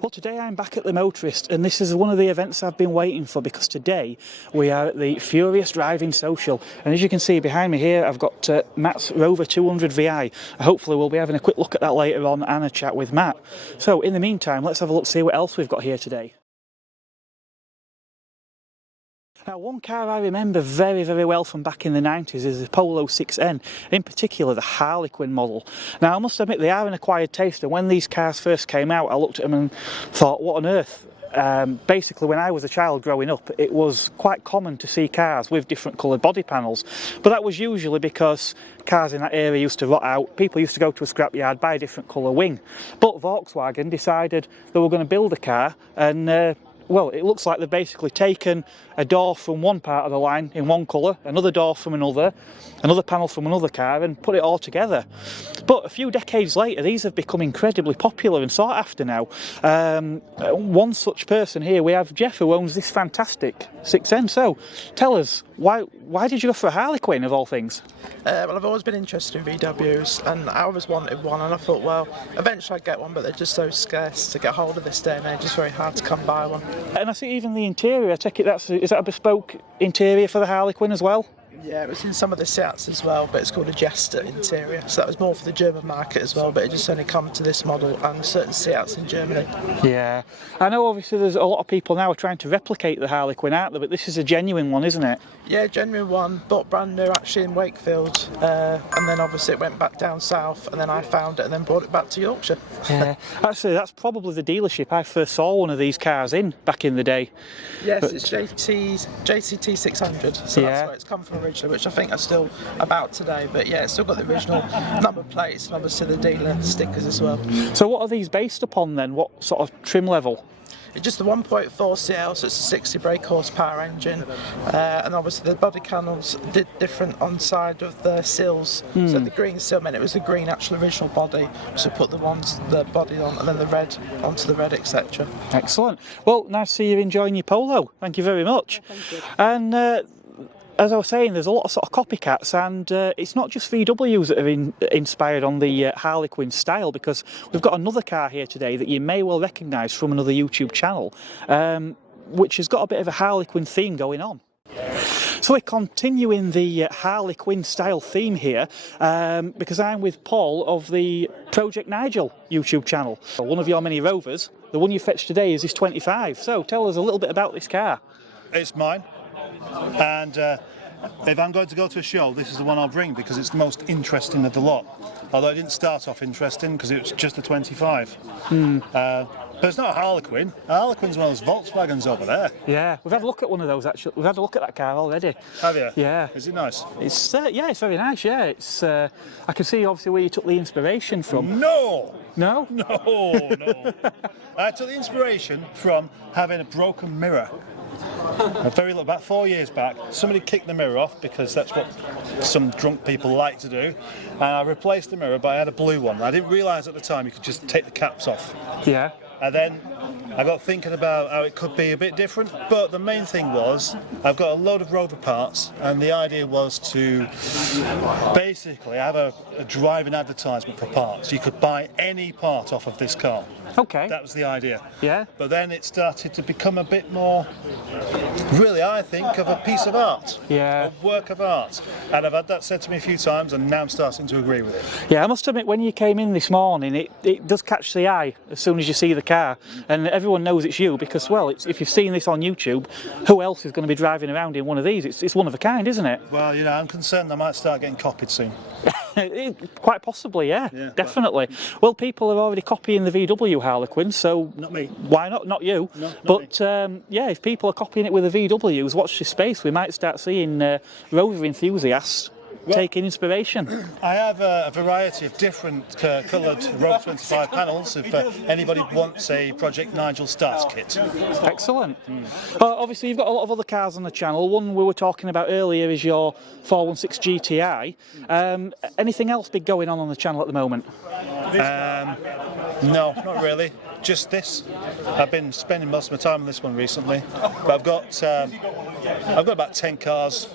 Well, today I'm back at the Motorist, and this is one of the events I've been waiting for, because today we are at the Furious Driving Social, and as you can see behind me here I've got Matt's Rover 200 VI. Hopefully we'll be having a quick look at that later on and a chat with Matt. So in the meantime, let's have a look, see what else we've got here today. Now, one car I remember very, very well from back in the 90s is the Polo 6N, in particular the Harlequin model. Now, I must admit they are an acquired taste, and when these cars first came out I looked at them and thought, what on earth? Basically, when I was a child growing up, it was quite common to see cars with different coloured body panels, but that was usually because cars in that area used to rot out. People used to go to a scrapyard, buy a different colour wing. But Volkswagen decided they were going to build a car, and well, it looks like they've basically taken a door from one part of the line in one colour, another door from another panel from another car, and put it all together. But a few decades later, these have become incredibly popular and sought after now. One such person here, we have Jeff, who owns this fantastic 6N. So, tell us, why did you go for a Harlequin of all things? Well, I've always been interested in VWs, and I always wanted one, and I thought, well, eventually I'd get one, but they're just so scarce to get hold of this day and age. It's very hard to come by one. And I see even the interior, I take it is that a bespoke interior for the Harlequin as well? Yeah, it was in some of the Seats as well, but it's called a Jester interior, so that was more for the German market as well, but it just only come to this model and certain Seats in Germany. Yeah, I know obviously there's a lot of people now are trying to replicate the Harlequin, aren't they, but this is a genuine one, isn't it? Yeah, genuine one, bought brand new actually in Wakefield, and then obviously it went back down south, and then I found it and then brought it back to Yorkshire. Yeah, actually that's probably the dealership I first saw one of these cars in back in the day. Yes, but it's JCT 600, so yeah, that's where it's come from originally, which I think are still about today, but yeah, it's still got the original number plates and obviously the dealer stickers as well. So what are these based upon then? What sort of trim level? It's just the 1.4 CL, so it's a 60 brake horsepower engine, and obviously the body panels did different on side of the sills. So the green sill meant it was the green actual original body, so put the body on and then the red onto the red, etc. Excellent. Well, nice to see you enjoying your Polo. Thank you very much. Thank you. And as I was saying, there's a lot of sort of copycats, and it's not just VWs that are inspired on the Harlequin style, because we've got another car here today that you may well recognise from another YouTube channel, which has got a bit of a Harlequin theme going on. So we're continuing the Harlequin style theme here, because I'm with Paul of the Project Nigel YouTube channel. One of your many Rovers, the one you fetched today is this 25, so tell us a little bit about this car. It's mine, and if I'm going to go to a show, this is the one I'll bring because it's the most interesting of the lot. Although it didn't start off interesting because it was just a 25. But it's not a Harlequin. A Harlequin's one of those Volkswagens over there. Yeah, we've had a look at one of those actually. We've had a look at that car already. Have you? Yeah. Is it nice? It's yeah, it's very nice. Yeah, it's. I can see obviously where you took the inspiration from. No. No. No. No. I took the inspiration from having a broken mirror. About 4 years back, somebody kicked the mirror off because that's what some drunk people like to do, and I replaced the mirror, but I had a blue one. I didn't realise at the time you could just take the caps off. Yeah. And then I got thinking about how it could be a bit different, but the main thing was I've got a load of Rover parts, and the idea was to basically have a driving advertisement for parts. You could buy any part off of this car. Okay. That was the idea. Yeah. But then it started to become a bit more, really, I think, of a piece of art. Yeah. A work of art. And I've had that said to me a few times, and now I'm starting to agree with it. Yeah, I must admit, when you came in this morning, it does catch the eye as soon as you see the car, and everyone knows it's you because, well, if you've seen this on YouTube, who else is going to be driving around in one of these? It's one of a kind, isn't it? Well, you know, I'm concerned I might start getting copied soon. Quite possibly, yeah, definitely. Well, people are already copying the VW Harlequin, so not me. Why not? Not you. No, not but yeah, if people are copying it with the VWs, watch this space. We might start seeing Rover enthusiasts taking inspiration. I have a variety of different coloured Rover 25 panels if anybody wants a Project Nigel starter kit. Excellent. Obviously you've got a lot of other cars on the channel. One we were talking about earlier is your 416 GTI. Anything else big going on the channel at the moment? No, not really. Just this. I've been spending most of my time on this one recently, but I've got about 10 cars,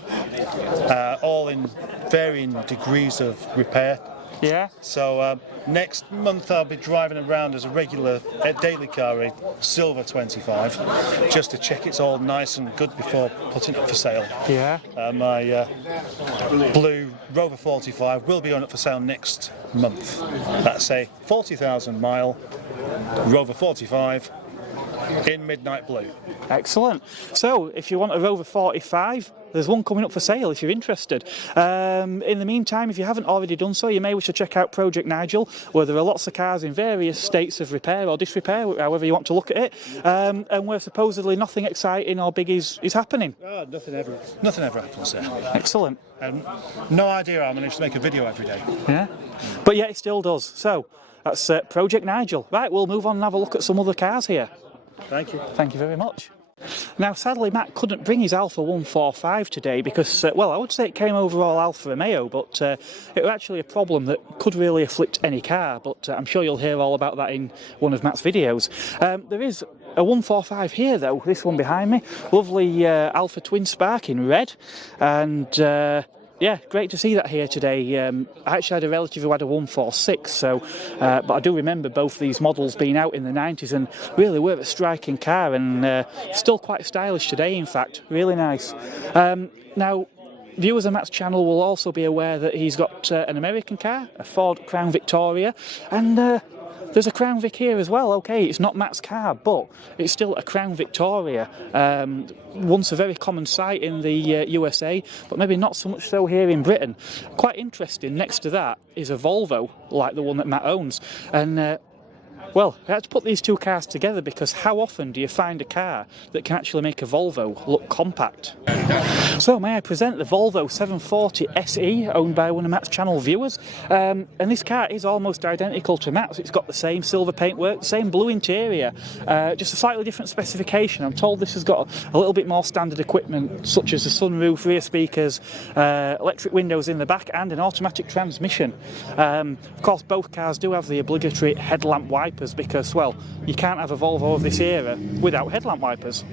all in varying degrees of repair. Yeah. So next month I'll be driving around as a regular daily car, a silver 25, just to check it's all nice and good before putting it up for sale. Yeah. My blue Rover 45 will be on up for sale next month. That's a 40,000 mile Rover 45 in midnight blue. Excellent. So, if you want a Rover 45, there's one coming up for sale if you're interested. In the meantime, if you haven't already done so, you may wish to check out Project Nigel, where there are lots of cars in various states of repair or disrepair, however you want to look at it, and where supposedly nothing exciting or big is happening. Oh, nothing ever happens there. Excellent. And no idea how I managed to make a video every day. Yeah, but yeah, it still does. So, that's Project Nigel. Right, we'll move on and have a look at some other cars here. Thank you. Thank you very much. Now, sadly, Matt couldn't bring his Alfa 145 today because, well, I would say it came over all Alfa Romeo, but it was actually a problem that could really afflict any car, but I'm sure you'll hear all about that in one of Matt's videos. There is a 145 here, though, this one behind me. Lovely Alfa Twin Spark in red, and yeah, great to see that here today. I actually had a relative who had a 146, so, but I do remember both these models being out in the 90s and really were a striking car, and still quite stylish today, in fact. Really nice. Now, viewers of Matt's channel will also be aware that he's got an American car, a Ford Crown Victoria, and there's a Crown Vic here as well. Okay, it's not Matt's car, but it's still a Crown Victoria. Once a very common sight in the USA, but maybe not so much so here in Britain. Quite interesting, next to that is a Volvo, like the one that Matt owns. And well, I had to put these two cars together because how often do you find a car that can actually make a Volvo look compact? So may I present the Volvo 740 SE, owned by one of Matt's channel viewers. And this car is almost identical to Matt's. It's got the same silver paintwork, same blue interior, just a slightly different specification. I'm told this has got a little bit more standard equipment, such as a sunroof, rear speakers, electric windows in the back, and an automatic transmission. Of course, both cars do have the obligatory headlamp wipers because, well, you can't have a Volvo of this era without headlamp wipers.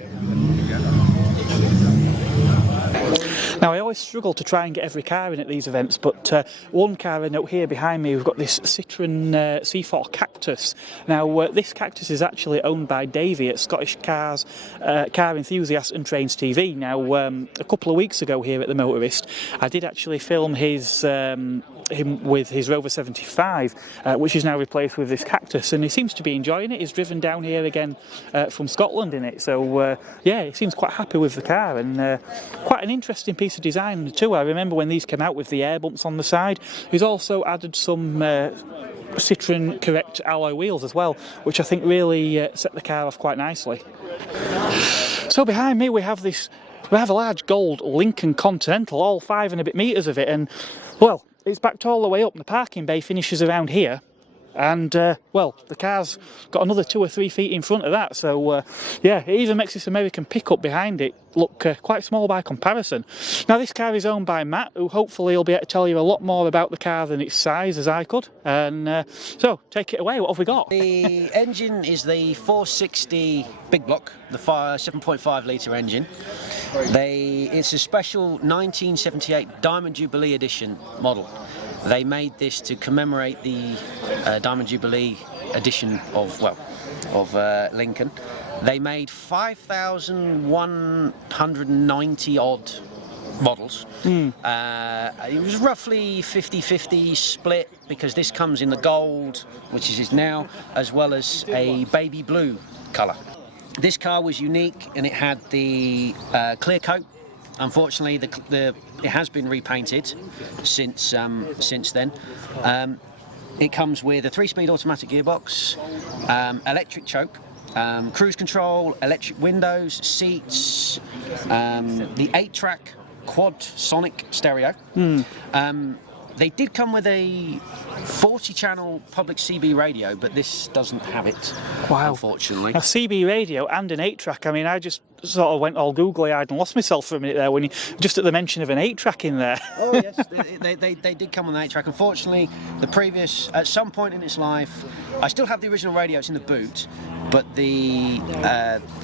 Now, I always struggle to try and get every car in at these events, but one car I note here behind me, we've got this Citroen C4 Cactus. Now, this Cactus is actually owned by Davey at Scottish Cars, Car Enthusiast and Trains TV. Now, a couple of weeks ago here at the Motorist, I did actually film him with his Rover 75, which is now replaced with this Cactus, and he seems to be enjoying it. He's driven down here again from Scotland in it, so yeah, he seems quite happy with the car, and quite an interesting piece of design too. I remember when these came out with the air bumps on the side. He's also added some Citroen Correct alloy wheels as well, which I think really set the car off quite nicely. So behind me we have this rather large gold Lincoln Continental, all 5 and a bit metres of it, and well, it's backed all the way up. The parking bay finishes around here, and well, the car's got another 2 or 3 feet in front of that, so yeah, it even makes this American pickup behind it look quite small by comparison. Now, this car is owned by Matt, who hopefully will be able to tell you a lot more about the car than its size as I could, and so take it away. What have we got? The engine is the 460 big block, the 7.5 litre engine. It's a special 1978 Diamond Jubilee edition model. They made this to commemorate the Diamond Jubilee edition of Lincoln. They made 5,190 odd models. It was roughly 50-50 split because this comes in the gold, which it is now, as well as a baby blue colour. This car was unique and it had the clear coat. Unfortunately, it has been repainted since then. It comes with a 3-speed automatic gearbox, electric choke, cruise control, electric windows, seats, the 8-track quad sonic stereo. They did come with a 40-channel public CB radio, but this doesn't have it, unfortunately. A CB radio and an 8-track. I mean, I just sort of went all googly-eyed and lost myself for a minute there when just at the mention of an 8-track in there. Oh yes, they did come with an 8-track. Unfortunately, at some point in its life, I still have the original radio. It's in the boot, but the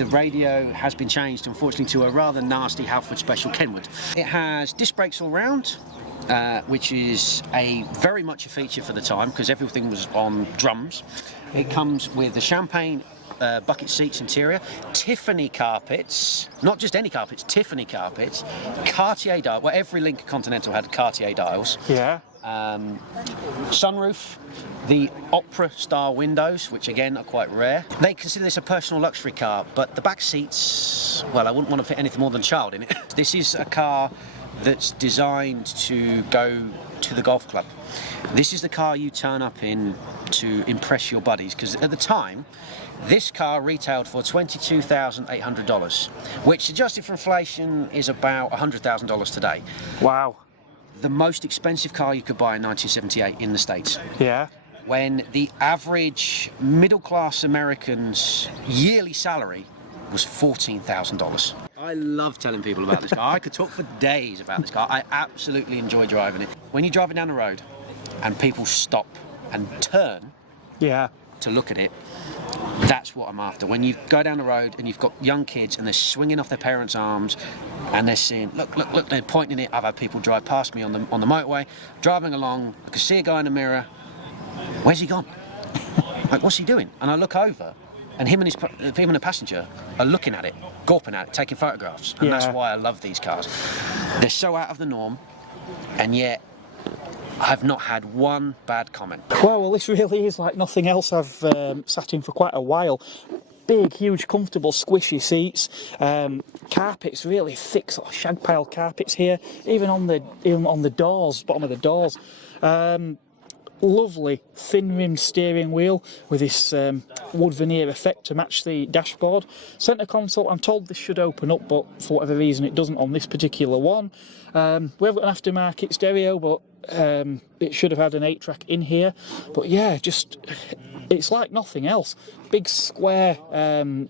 radio has been changed, unfortunately, to a rather nasty Halford Special Kenwood. It has disc brakes all round. which is very much a feature for the time because everything was on drums. It comes with the champagne bucket seats interior, Tiffany carpets, not just any carpets, Tiffany carpets, Cartier dial. Well, every Lincoln Continental had Cartier dials. Yeah. Sunroof, the opera style windows, which again are quite rare. They consider this a personal luxury car, but the back seats, well, I wouldn't want to fit anything more than a child in it. This is a car that's designed to go to the golf club. This is the car you turn up in to impress your buddies, because at the time this car retailed for $22,800, which adjusted for inflation is about $100,000 today. Wow. The most expensive car you could buy in 1978 in the States. Yeah. When the average middle-class American's yearly salary was $14,000. I love telling people about this car. I could talk for days about this car. I absolutely enjoy driving it. When you're driving down the road and people stop and turn to look at it, that's what I'm after. When you go down the road and you've got young kids and they're swinging off their parents' arms and they're saying, look, look, look, they're pointing it. I've had people drive past me on the motorway, driving along. I can see a guy in the mirror. Where's he gone? Like, what's he doing? And I look over and him and the passenger are looking at it, gawping at it, taking photographs. And that's why I love these cars. They're so out of the norm, and yet I've not had one bad comment. Well, this really is like nothing else I've sat in for quite a while. Big, huge, comfortable, squishy seats. Carpets, really thick, sort of shag pile carpets here, even on the doors, bottom of the doors. Lovely thin rimmed steering wheel with this wood veneer effect to match the dashboard. Centre console, I'm told this should open up, but for whatever reason it doesn't on this particular one. We have got an aftermarket stereo, but it should have had an 8-track in here. But yeah, just it's like nothing else. Big square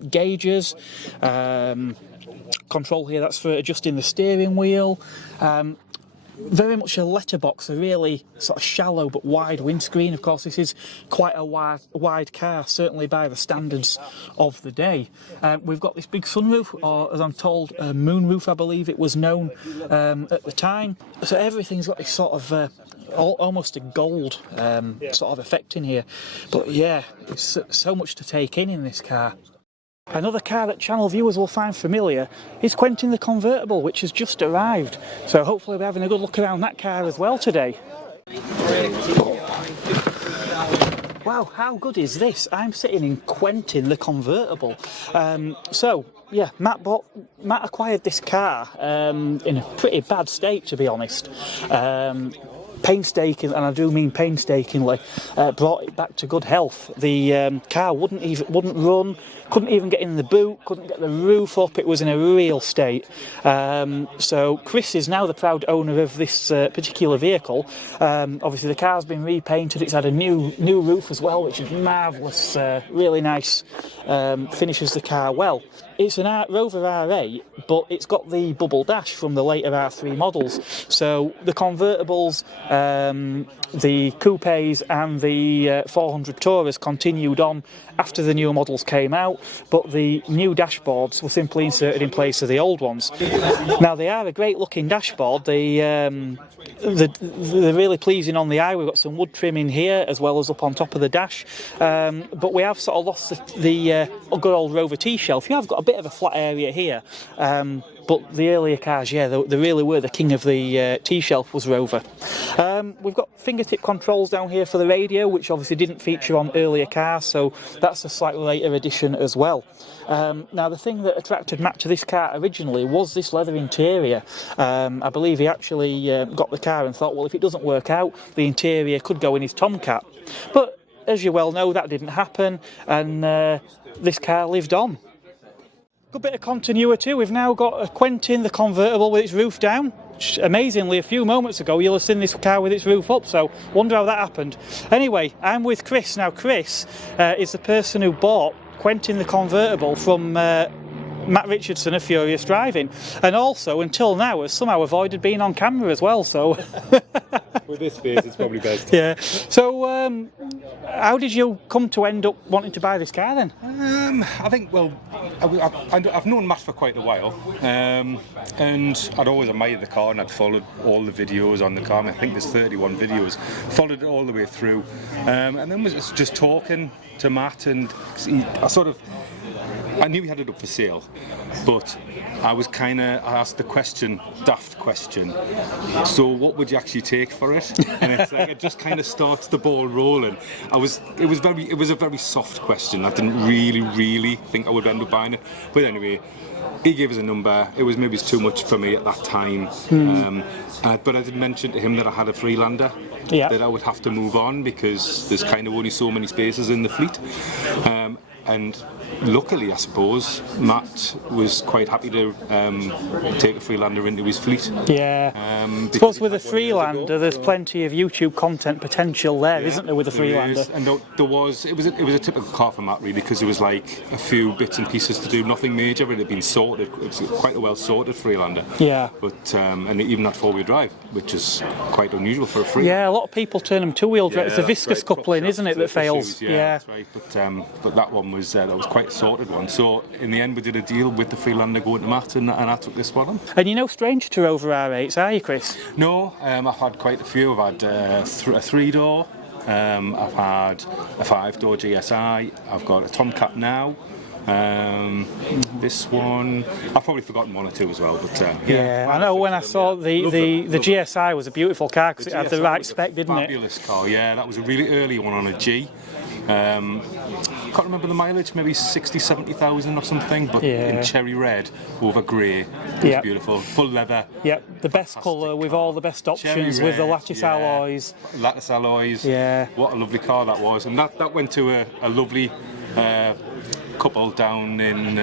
gauges, control here, that's for adjusting the steering wheel. Very much a letterbox, a really sort of shallow but wide windscreen. Of course, this is quite a wide car, certainly by the standards of the day. We've got this big sunroof, or as I'm told, a moonroof, I believe it was known at the time. So everything's got this sort of almost a gold sort of effect in here. But yeah, it's so much to take in this car. Another car that channel viewers will find familiar is Quentin the convertible, which has just arrived. So hopefully we're having a good look around that car as well today. Wow, how good is this? I'm sitting in Quentin the convertible. So yeah, Matt acquired this car in a pretty bad state, to be honest. Painstakingly, and I do mean painstakingly, brought it back to good health. The car wouldn't run, couldn't even get in the boot, couldn't get the roof up. It was in a real state. So Chris is now the proud owner of this particular vehicle. Obviously the car's been repainted. It's had a new roof as well, which is marvellous, really nice. Finishes the car well. It's an Rover R8, but it's got the bubble dash from the later R3 models. So the convertibles, the coupes and the 400 Tourers continued on after the newer models came out, but the new dashboards were simply inserted in place of the old ones. Now they are a great looking dashboard. They're really pleasing on the eye. We've got some wood trim in here as well as up on top of the dash, but we have sort of lost the good old Rover T-shelf. You have got a bit of a flat area here, but the earlier cars, yeah, they really were. The king of the T-shelf was Rover. We've got fingertip controls down here for the radio, which obviously didn't feature on earlier cars, so that's a slightly later addition as well. Now the thing that attracted Matt to this car originally was this leather interior. I believe he actually got the car and thought, well, if it doesn't work out, the interior could go in his Tomcat. But as you well know, that didn't happen, and this car lived on. Good bit of continuity. We've now got a Quentin the convertible with its roof down. Amazingly, a few moments ago you'll have seen this car with its roof up, so wonder how that happened. Anyway, I'm with Chris. Now Chris is the person who bought Quentin the convertible from Matt Richardson of Furious Driving, and also until now has somehow avoided being on camera as well. So with this face, it's probably best. yeah. So how did you come to end up wanting to buy this car then? I think, well, I've known Matt for quite a while, and I'd always admired the car, and I'd followed all the videos on the car. I think there's 31 videos, followed it all the way through, and then was just talking to Matt, and I knew he had it up for sale, but I asked the question, daft question, so what would you actually take for it? And it's like, it just kind of starts the ball rolling. It was a very soft question. I didn't really think I would end up buying it, but anyway, he gave us a number. It was maybe too much for me at that time, but I did mention to him that I had a Freelander, that I would have to move on because there's kind of only so many spaces in the fleet. And luckily, I suppose, Matt was quite happy to take a Freelander into his fleet. Yeah. I suppose with a Freelander, there's plenty of YouTube content potential there, isn't there, with a Freelander? And it was a typical car for Matt, really, because it was like a few bits and pieces to do, nothing major. It had been sorted. It's quite a well sorted Freelander. Yeah. But and it even had 4-wheel drive, which is quite unusual for a Freelander. Yeah, a lot of people turn them 2-wheel drive. It's a viscous coupling, isn't it, that fails? Yeah, that's right. But that one was quite a sorted one. So in the end, we did a deal with the Freelander going to Matt, and I took this one on. And you're no stranger to Rover R8s, are you, Chris? No, I've had quite a few. I've had a 3-door. I've had a 5-door GSI. I've got a Tomcat now. This one, I've probably forgotten one or two as well, but yeah, I know when I saw the GSI was a beautiful car because it had the right spec, didn't it? Fabulous car, yeah. That was a really early one on a G. Can't remember the mileage, maybe 60,000-70,000 or something, but in cherry red over grey. It was beautiful, full leather. Yep, the best colour with all the best options, with the lattice alloys. Lattice alloys. Yeah. What a lovely car that was, and that went to a lovely couple down in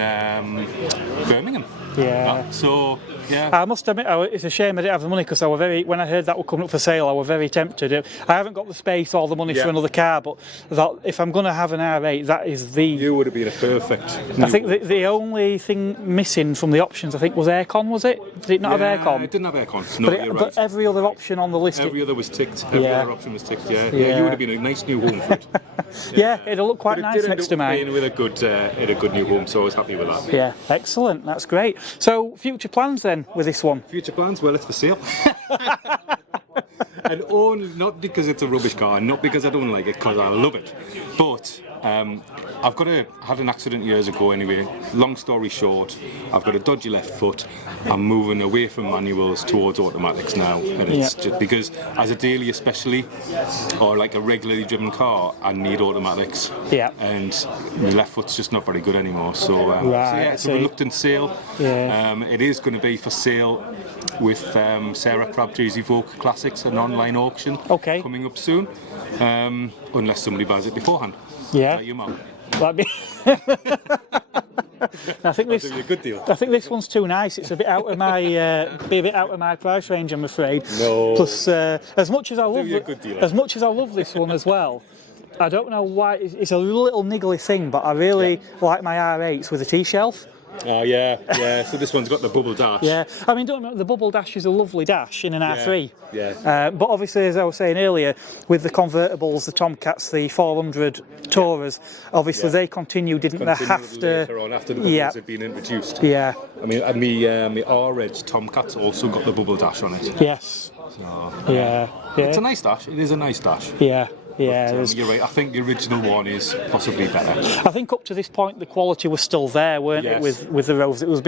Birmingham. Yeah. So yeah. I must admit, it's a shame I didn't have the money because when I heard that would come up for sale, I was very tempted. I haven't got the space or the money for another car, but I thought if I'm going to have an R8, that is the. You would have been a perfect. I think the only thing missing from the options, I think, was aircon. Was it? Did it not have aircon? It didn't have aircon. No, but every other option on the list. Every other was ticked. Every other option was ticked. Yeah. You would have been a nice new home for it. Yeah, it'd look quite nice next to mine. With a good new home, so I was happy with that. Yeah, excellent. That's great. So, future plans then with this one? Future plans? Well, it's for sale. And only not because it's a rubbish car, not because I don't like it, because I love it. But had an accident years ago anyway. Long story short, I've got a dodgy left foot. I'm moving away from manuals towards automatics now, and it's just because as a daily especially, or like a regularly driven car, I need automatics. Yeah. And my left foot's just not very good anymore. So it's a reluctant sale. Yeah. It is going to be for sale with Sarah Crabtree's Evoque Classics, an online auction coming up soon, unless somebody buys it beforehand. Yeah. Like your mum. That'd be I think this be a good deal. I think this one's too nice. It's a bit out of my price range, I'm afraid. No. Plus, as much as I love this one as well, I don't know why. It's a little niggly thing, but I really like my R8s with a T-shelf. Oh yeah. So this one's got the bubble dash. Yeah, I mean, don't know, the bubble dash is a lovely dash in an R3. Yeah. But obviously, as I was saying earlier, with the convertibles, the Tomcats, the 400 Tourers, obviously they continue, didn't they? After the bubbles had been introduced. Yeah. I mean, and my R-Edge Tomcat's also got the bubble dash on it. Yes. So, yeah. It's a nice dash. It is a nice dash. Yeah. Yeah, but, you're right. I think the original one is possibly better. I think up to this point the quality was still there, weren't it? With the Rovers, it was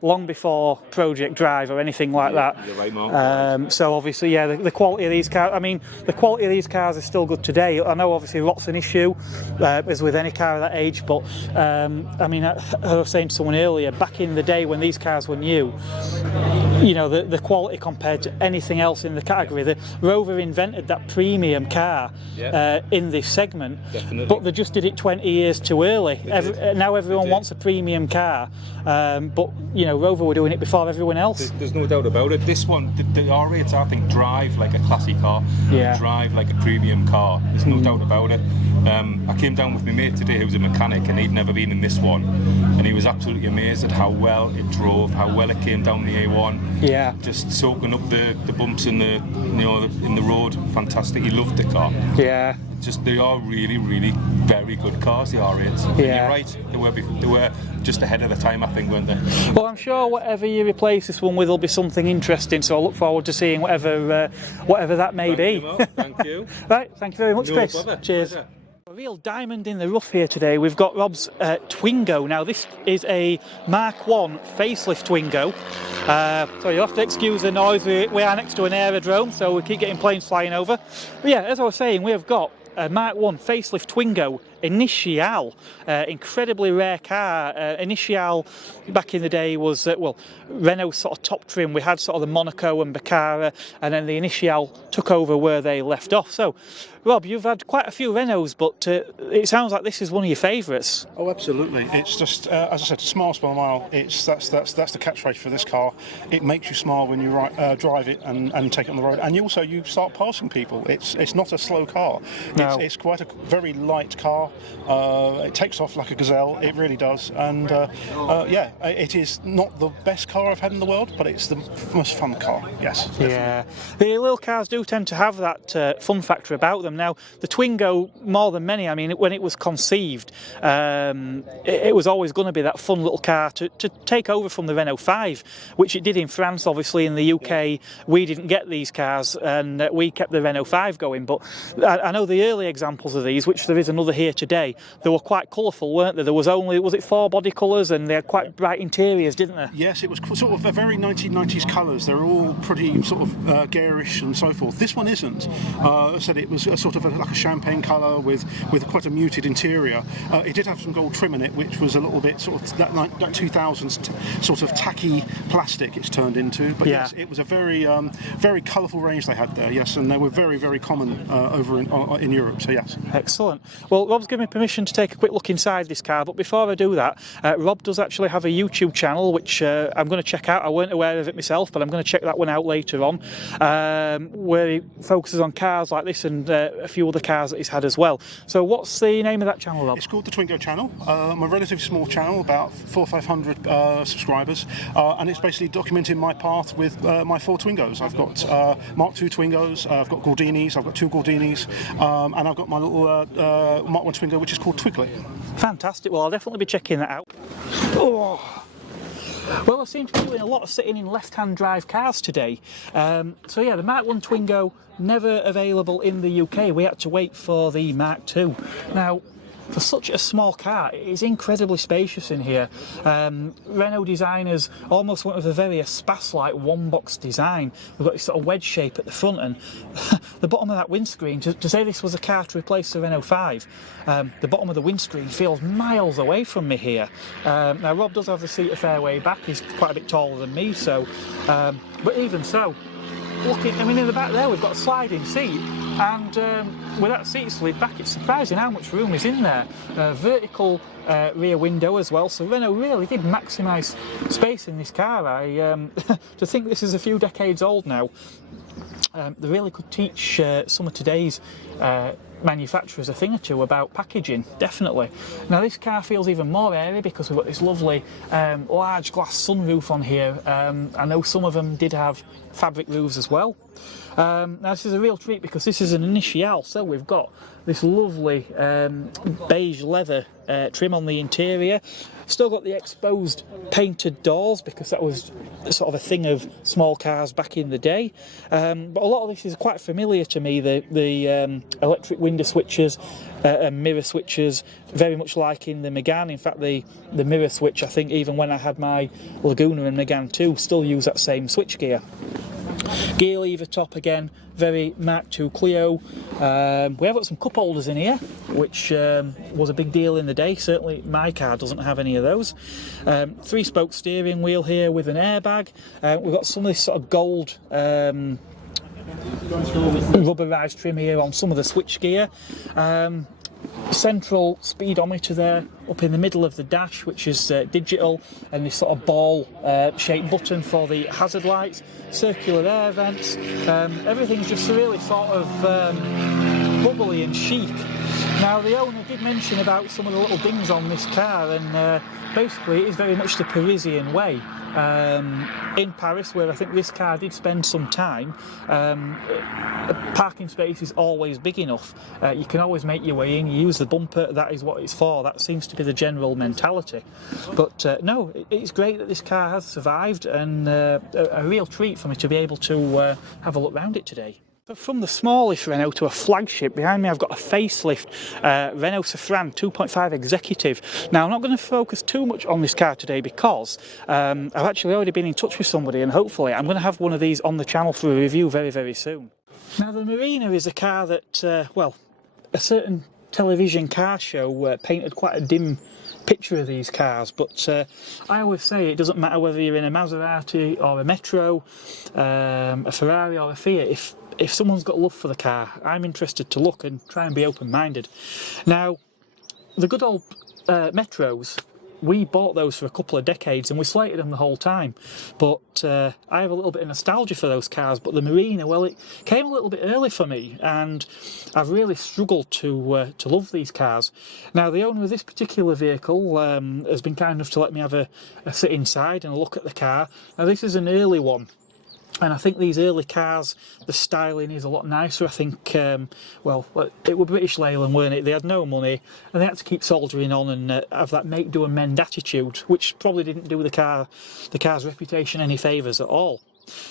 long before Project Drive or anything like that. You're right, Mark. So obviously, the quality of these cars. I mean, the quality of these cars is still good today. I know obviously rot's an issue, as with any car of that age. But I mean, I was saying to someone earlier, back in the day when these cars were new, the quality compared to anything else in the category, the Rover invented that premium car. In this segment, definitely. But they just did it 20 years too early. Now everyone wants a premium car, but Rover were doing it before everyone else. There's no doubt about it. This one, the R8s, I think, drive like a classy car, drive like a premium car. There's no doubt about it. I came down with my mate today who's a mechanic, and he'd never been in this one, and he was absolutely amazed at how well it drove, how well it came down the A1. Yeah. Just soaking up the bumps in the in the road. Fantastic. He loved the car. Yeah. Just they are really, really very good cars, the R8s. And Yeah. you're right. They were just ahead of the time, I think, weren't they? Well, I'm sure whatever you replace this one with will be something interesting. So I look forward to seeing whatever that may be. Thank you. Right. Thank you very much, No Chris. bother. Cheers. Pleasure. A real diamond in the rough here today. We've got Rob's Twingo. Now this is a Mark 1 facelift Twingo. So you'll have to excuse the noise. We are next to an aerodrome, so we keep getting planes flying over. But yeah, as I was saying, we have got a Mark 1 facelift Twingo Initial, incredibly rare car. Initial back in the day was Renault's sort of top trim. We had sort of the Monaco and Baccara, and then the Initial took over where they left off. So Rob, you've had quite a few Renaults, but it sounds like this is one of your favourites. Oh, absolutely. It's just, as I said, smiles per mile. That's the catchphrase for this car. It makes you smile when you drive it and take it on the road. And you start passing people. It's not a slow car. No. It's quite a very light car. It takes off like a gazelle. It really does. And it is not the best car I've had in the world, but it's the most fun car. Yes. Definitely. Yeah, the little cars do tend to have that fun factor about them. Now, the Twingo, more than many, I mean, when it was conceived, it was always going to be that fun little car to take over from the Renault 5, which it did in France, obviously. In the UK, we didn't get these cars, and we kept the Renault 5 going. But I know the early examples of these, which there is another here today, they were quite colourful, weren't they? There was it 4 body colours, and they had quite bright interiors, didn't they? Yes, it was sort of a very 1990s colours. They were all pretty sort of garish and so forth. This one isn't. I said it was sort of like a champagne colour with quite a muted interior. It did have some gold trim in it, which was a little bit sort of that 2000s sort of tacky plastic it's turned into. But Yeah. yes, it was a very very colourful range they had there. Yes, and they were very, very common over in Europe. So yes. Excellent. Well, Rob's given me permission to take a quick look inside this car, but before I do that, Rob does actually have a YouTube channel, which I'm going to check out. I weren't aware of it myself, but I'm going to check that one out later on, where he focuses on cars like this and a few other cars that he's had as well. So what's the name of that channel, Rob? It's called the Twingo channel. I'm a relatively small channel, about 400 or 500 subscribers, and it's basically documenting my path with my 4 Twingos. I've got Mark II Twingos, I've got Gordinis, I've got 2 Gordinis, and I've got my little Mark I Twingo, which is called Twiggly. Fantastic. Well, I'll definitely be checking that out. Oh. Well, I seem to be doing a lot of sitting in left-hand drive cars today. So yeah, the Mark I Twingo, never available in the UK. We had to wait for the Mark II. Now, for such a small car, it is incredibly spacious in here. Renault designers almost went with a very Espace-like one-box design. We've got this sort of wedge shape at the front, and the bottom of that windscreen, to say this was a car to replace the Renault 5, the bottom of the windscreen feels miles away from me here. Now, Rob does have the seat a fair way back. He's quite a bit taller than me, so, but even so, I mean, in the back there we've got a sliding seat, and with that seat slid back, it's surprising how much room is in there. Vertical rear window as well, so Renault really did maximise space in this car. To think this is a few decades old now, they really could teach some of today's manufacturers a thing or two about packaging, definitely. Now this car feels even more airy because we've got this lovely large glass sunroof on here. I know some of them did have fabric roofs as well. Now this is a real treat because this is an Initial, so we've got this lovely beige leather trim on the interior. Still got the exposed painted doors because that was sort of a thing of small cars back in the day. But a lot of this is quite familiar to me, the electric window switches and mirror switches, very much like in the Megane. In fact, the mirror switch, I think even when I had my Laguna and Megane 2, still use that same switch gear. Gear lever top again, very Mark II Clio. We have got some cup holders in here, which was a big deal in the day. Certainly my car doesn't have any of those. 3-spoke steering wheel here with an airbag. We've got some of this sort of gold rubberized trim here on some of the switch gear. Central speedometer there up in the middle of the dash, which is digital, and this sort of ball shaped button for the hazard lights, circular air vents. Everything's just really sort of bubbly and chic. Now the owner did mention about some of the little dings on this car, and basically it is very much the Parisian way. In Paris, where I think this car did spend some time, a parking space is always big enough. You can always make your way in, you use the bumper, that is what it's for. That seems to be the general mentality. But no, it's great that this car has survived, and a real treat for me to be able to have a look round it today. So from the smallest Renault to a flagship, behind me I've got a facelift Renault Safran 2.5 Executive. Now I'm not going to focus too much on this car today because I've actually already been in touch with somebody, and hopefully I'm going to have one of these on the channel for a review very, very soon. Now the Marina is a car that, well, a certain television car show painted quite a dim picture of these cars, but I always say it doesn't matter whether you're in a Maserati or a Metro, a Ferrari or a Fiat. If someone's got love for the car, I'm interested to look and try and be open-minded. Now, the good old Metros, we bought those for a couple of decades and we slated them the whole time. But I have a little bit of nostalgia for those cars, but the Marina, well, it came a little bit early for me, and I've really struggled to love these cars. Now, the owner of this particular vehicle has been kind enough to let me have a sit inside and a look at the car. Now, this is an early one. And I think these early cars, the styling is a lot nicer. I think, well, it were British Leyland, weren't it? They had no money, and they had to keep soldering on and have that make do and mend attitude, which probably didn't do the car's reputation any favours at all.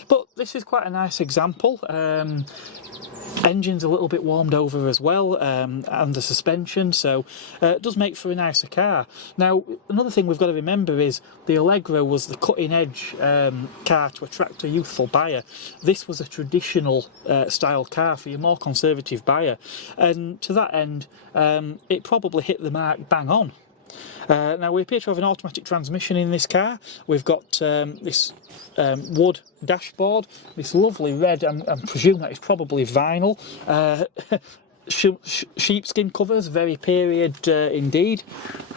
But this is quite a nice example. Engine's a little bit warmed over as well, and the suspension, so it does make for a nicer car. Now, another thing we've got to remember is the Allegro was the cutting-edge car to attract a youthful buyer. This was a traditional style car for your more conservative buyer, and to that end, it probably hit the mark bang on. Now we appear to have an automatic transmission in this car. We've got this wood dashboard, this lovely red, I presume that is probably vinyl, sheepskin covers, very period indeed,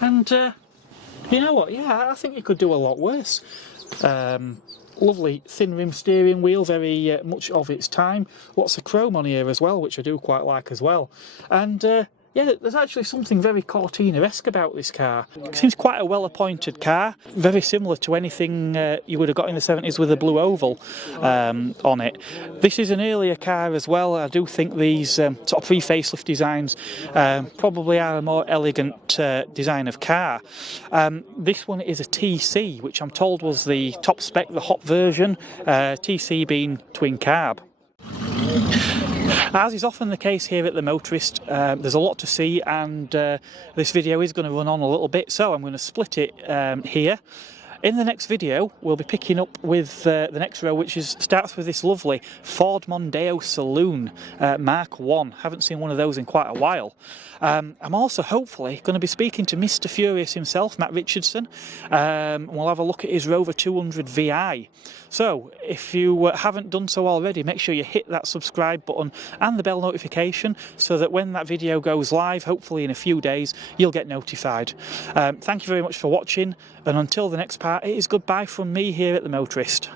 and you know what, yeah, I think you could do a lot worse. Lovely thin rim steering wheel, very much of its time, lots of chrome on here as well, which I do quite like as well, and yeah, there's actually something very Cortina-esque about this car. It seems quite a well-appointed car, very similar to anything you would have got in the 70s with a blue oval on it. This is an earlier car as well. I do think these sort of pre-facelift designs probably are a more elegant design of car. This one is a TC, which I'm told was the top spec, the hot version, TC being twin carb. As is often the case here at the Motorist, there's a lot to see, and this video is going to run on a little bit, so I'm going to split it here. In the next video, we'll be picking up with the next row, which starts with this lovely Ford Mondeo Saloon Mark 1. Haven't seen one of those in quite a while. I'm also hopefully going to be speaking to Mr. Furious himself, Matt Richardson. We'll have a look at his Rover 200 VI. So, if you haven't done so already, make sure you hit that subscribe button and the bell notification so that when that video goes live, hopefully in a few days, you'll get notified. Thank you very much for watching, and until the next part, it is goodbye from me here at the Motorist.